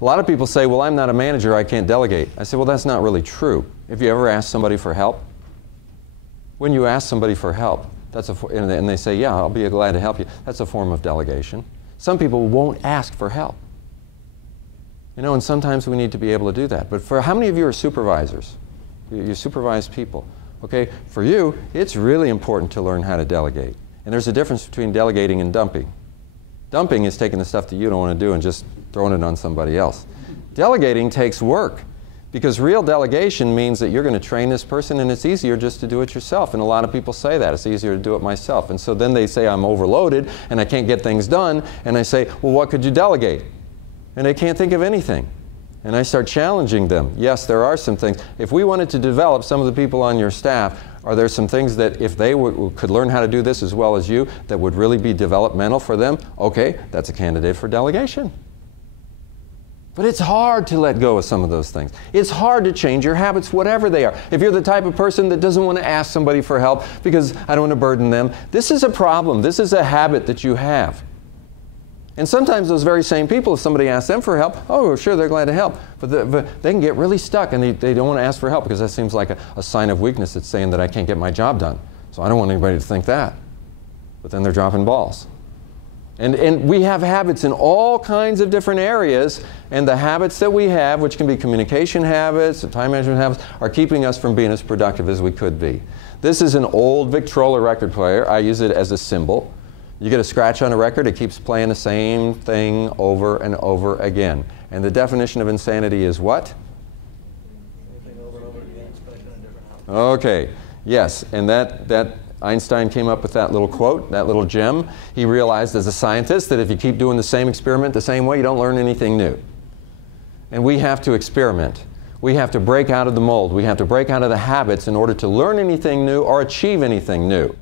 A lot of people say, well, I'm not a manager, I can't delegate. I say, well, that's not really true. Have you ever asked somebody for help? When you ask somebody for help, and they say, yeah, I'll be glad to help you, that's a form of delegation. Some people won't ask for help. You know, and sometimes we need to be able to do that. But for how many of you are supervisors? You supervise people. Okay, for you, it's really important to learn how to delegate. And there's a difference between delegating and dumping. Dumping is taking the stuff that you don't want to do and just throwing it on somebody else. Delegating takes work, because real delegation means that you're going to train this person, and it's easier just to do it yourself. And a lot of people say that. It's easier to do it myself. And so then they say, I'm overloaded and I can't get things done. And I say, well, what could you delegate? And they can't think of anything. And I start challenging them. Yes, there are some things. If we wanted to develop some of the people on your staff, are there some things that if they could learn how to do this as well as you, that would really be developmental for them? Okay, that's a candidate for delegation. But it's hard to let go of some of those things. It's hard to change your habits, whatever they are. If you're the type of person that doesn't want to ask somebody for help because I don't want to burden them, this is a problem. This is a habit that you have. And sometimes those very same people, if somebody asks them for help, oh, sure, they're glad to help. But they can get really stuck, and they don't want to ask for help because that seems like a sign of weakness. It's saying that I can't get my job done. So I don't want anybody to think that. But then they're dropping balls. And we have habits in all kinds of different areas, and the habits that we have, which can be communication habits, time management habits, are keeping us from being as productive as we could be. This is an old Victrola record player. I use it as a symbol. You get a scratch on a record, it keeps playing the same thing over and over again. And the definition of insanity is what? Okay, yes, and that Einstein came up with that little quote, that little gem. He realized as a scientist that if you keep doing the same experiment the same way, you don't learn anything new. And we have to experiment. We have to break out of the mold. We have to break out of the habits in order to learn anything new or achieve anything new.